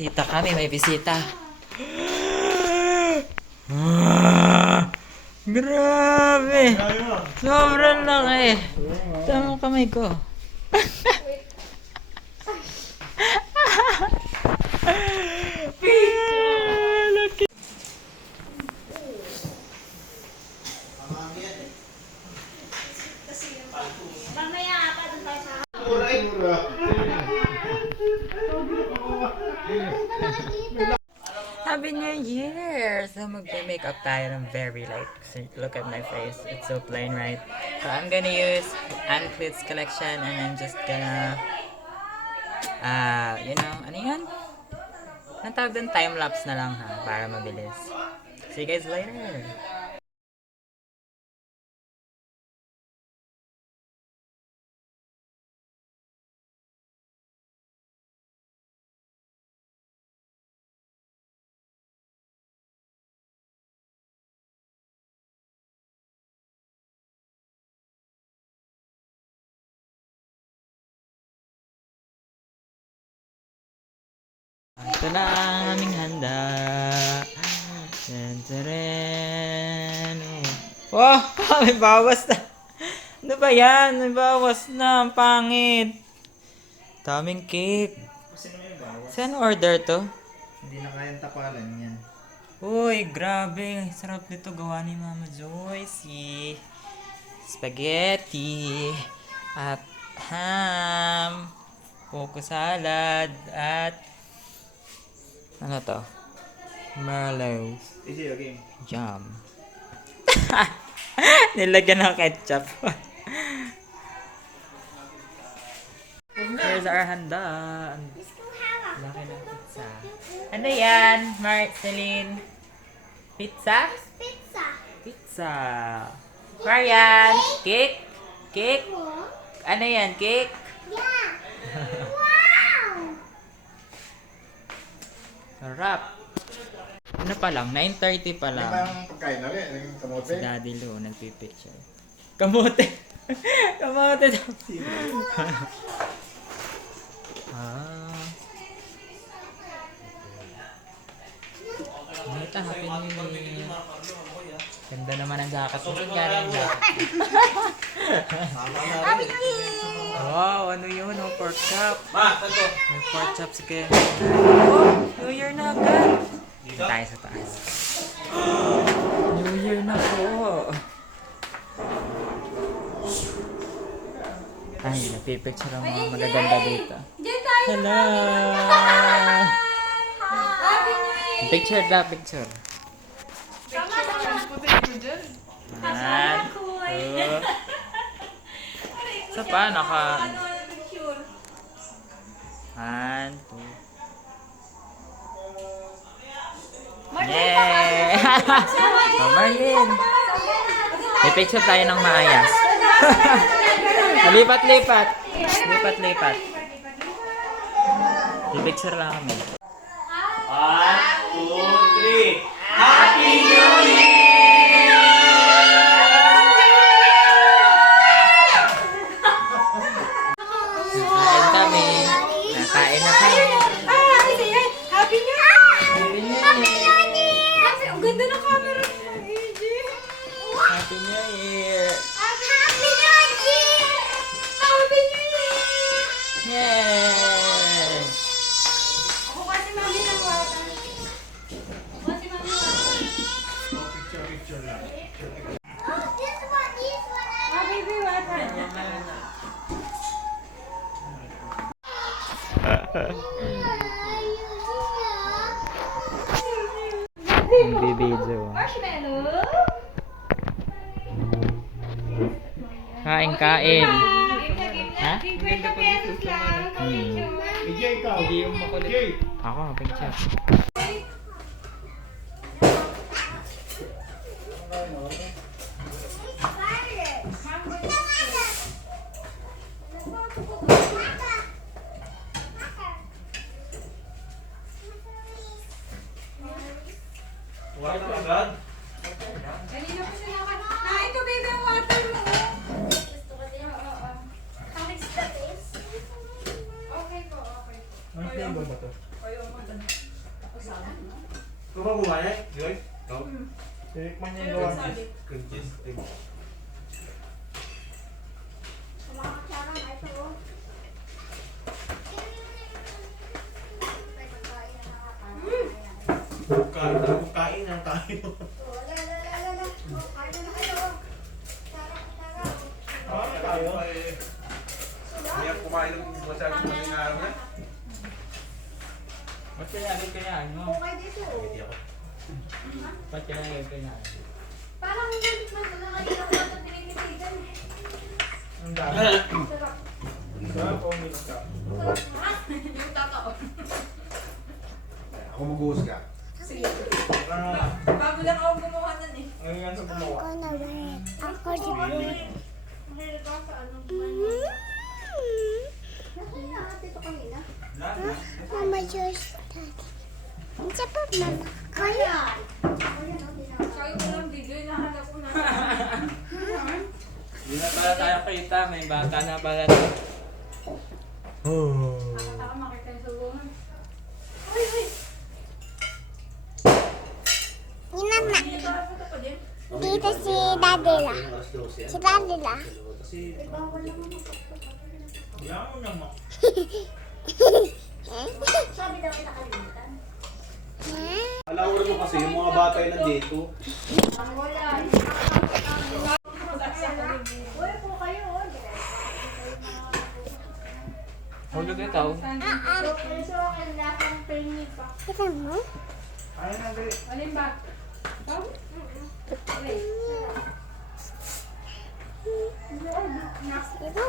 Bisita kami, may bisita. Grabe! Sobrang laki. Tama kamay ko. Laki. Happy New Year! So magpe-makeup tayo ng very light. So look at my face. It's so plain, right? So I'm gonna use Ann Clit's collection and I'm just gonna ano yun? Ang tawag doon, time-lapse na lang ha, para mabilis. See you guys later! Ito na ang aming handa. Tantaren. Oh, may bawas na. Ano ba yan? May bawas na. Ang pangit. Daming cake. Sino yung bawas? Saan order to? Hindi na kayang tapalan yan. Uy, grabe. Sarap nito gawa ni Mama Joyce. Spaghetti. At ham. Poco salad. At ano to? Marlow. Easy, okay. Jam. Nilagyan ng ketchup. Here's our handa. Laki ng pizza. Ano yan, Marceline? Pizza? Pizza. Pizza. Marian, cake? Cake? Ano yan, cake? Yeah. Wow. Sarap. Ano pa lang? 9:30 pa Ano lang. ba yung pagkain natin? Yung kamote? Si Daddy Lou nagpipicture. Kamote. Kamote daw. Ah. Nita, happy new year. Ganda naman ang jacket mo. Saan galing ang jacket? Happy New Year. Wow, ano yun? Oh, pork chop. May pork chop si Ken. Oh, New Year na agad. Dito tayo sa taas. New Year na po. Ay, napipicture ang mga magaganda dito. Diyan tayo. Hello! Happy New Year. Picture na, picture. Sama. One, two. Sa pa, naka... One, two. Yay! Oh, Marlene! May picture tayo ng maayas. Lipat-lipat. Lipat-lipat. May picture lang kami. 1, 2, 3. Happy New Year! Nakain kami. Nakain na kami. Happy New Year. Happy New Year! Happy, ang ganda ng camera ni Mang AJ. Happy New Year! Happy New Year. Happy New Year. Yay! Ako kasi mami ng water. Ako kasi mami ng water. Picture lang. Oh, this one. Ah, baby water. Bibidyo. Marshmallow. Kain, kain. Ha? Ganda pa dito sa EJ, ikaw. Hindi yung makulit. Ako, picture. Water agad? Kanina pa siya ito baby ang water mo. Okay po, okay. Ano ba ito? Ikaw ba kumain? Joy? Ikaw? Tinikman niya yung gawa niya. Kunchis. Kain na tayo. Tayo? Hindi ako kumain ng masyadong maling araw na. Ba't kaya kayaan mo? Hindi ako. Ba't kaya kayaan? Parang galit na sa kanina ko ito tinititigan. Ang dami. Sarap. Sarap o minta? Yung totoo. Ako mag-uus ka. Sige. Bago lang ako gumawa nun eh. Ngayon nga sa gumawa. Ako si Mahilig ako sa ano. Dito kanina. Mama Josh. Isa pa mama. Kaya. Sabi ko lang bigay na hanap ko na. Hindi na pala tayo kita, may bata na pala tayo. Oh. Nakataka makita yung subuhan. Uy, uy! Ni mama. Hindi ba ako ito pa din? Dito si Daddy la. Si Daddy la. Yan mo niya mo. Sabi daw kita kalimutan. Alam mo naman kasi yung mga bata yung nandito. Ang wala. Uy, po kayo. Hulog ito. So, kailangan training pa. Kita mo? Ayun na, dali. Alin ba? Ikaw? Alin? Ito.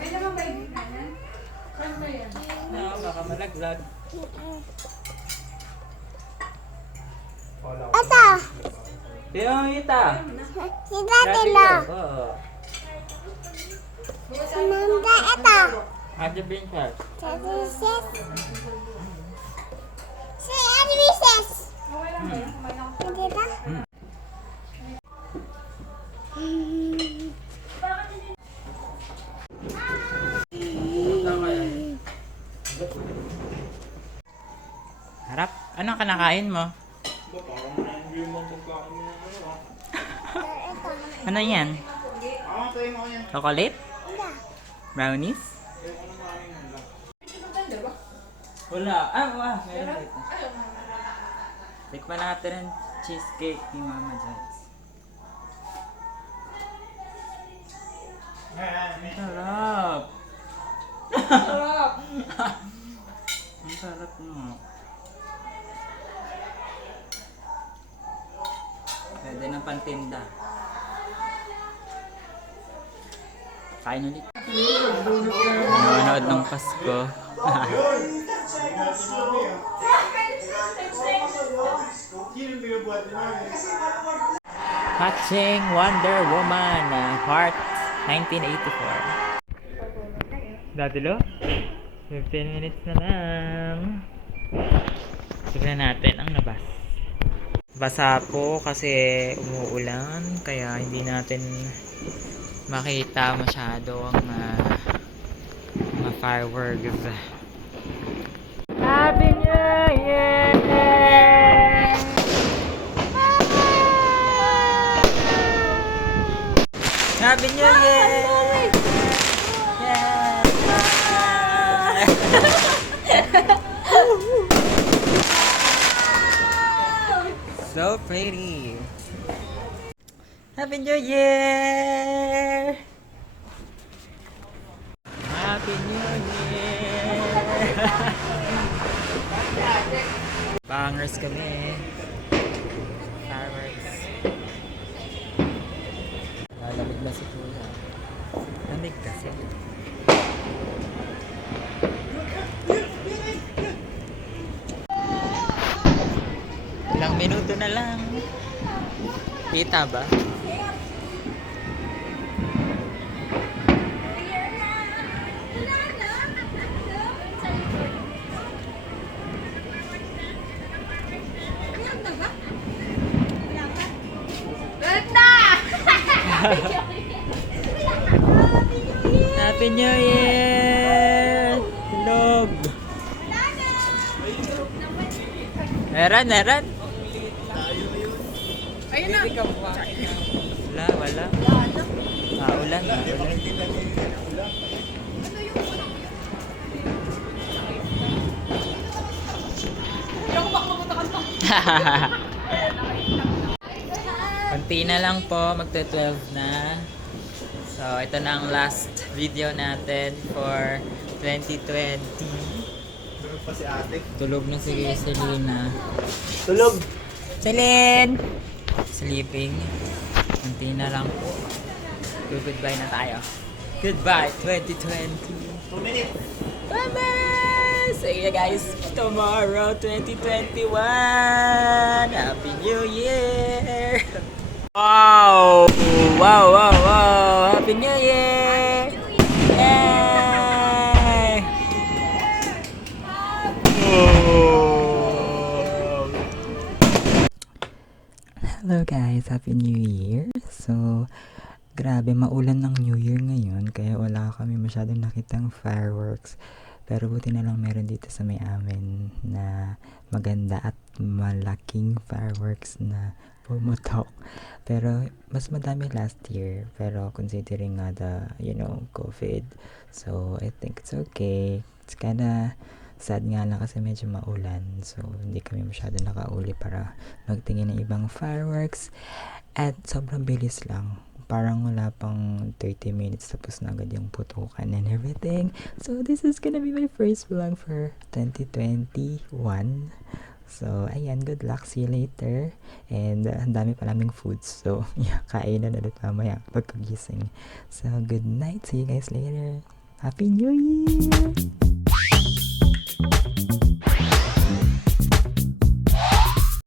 May naman ba yung kanan? Saan ba yan? No, baka malaglag. Ito. Yung ita. Si Daddy la. Oo. Si Manda ito. Ate Princess. Si Advises. Okay lang ba yan? Kumain ako. Hindi ba? Harap. Anong kanakain mo? Ba, parang hindi mo pagkain mo ng ano ah. Ano yan? Ah, tayo mo yan. Chocolate? Hindi. Brownies? Ayoko na kain ng lang. Wala. Ah, wala. Meron dito. Tikman natin ang cheesecake ni Mama Joyce. Sarap! Sarap! Ang sarap mo. Pwede ng pantinda. Kain ulit. Nanonood ng Pasko. Sino yung binubuhat ni Mami? Catching Wonder Woman, Part 1984. Dati lo? 15 minutes na lang. Tignan natin ang nabas. Basa po kasi umuulan, kaya hindi natin makita masyado ang mga fireworks. Happy New Year! Happy New Year! Yeah! So pretty! Happy New Year! Happy New Year! Bangers kami. Fireworks. Lalamig na si Kuya. Lamig kasi. Ilang minuto na lang. Kita ba? Happy New Year! Log! Meron, meron. Ayun na. Wala, wala. Ulan, ulan. Konti na lang po, magta-12 na. So, ito na ang last video natin for 2020. Meron pa si ate. Tulog na si Selena. Tulog! Celine! Sleeping. Konti na lang po. Goodbye na tayo. Goodbye 2020. 2 minutes. Bye-bye! See you guys tomorrow, 2021! Happy New Year! Wow! Wow, wow, wow! Happy New Year! Yay! Oh. Hello guys! Happy New Year! So, grabe, maulan ng New Year ngayon kaya wala kami masyadong nakitang fireworks. Pero buti na lang meron dito sa may amin na maganda at malaking fireworks na pumutok. Pero mas madami last year. Pero considering nga the, COVID. So, I think it's okay. It's kinda sad nga lang kasi medyo maulan. So, hindi kami masyado nakauli para magtingin ng ibang fireworks. At sobrang bilis lang. Parang wala pang 30 minutes tapos na agad yung putukan and everything. So, this is gonna be my first vlog for 2021. So, ayan, good luck. See you later. And, ang dami pa naming foods. So, yeah, kain na ulit mamaya pagkagising. So, good night. See you guys later. Happy New Year!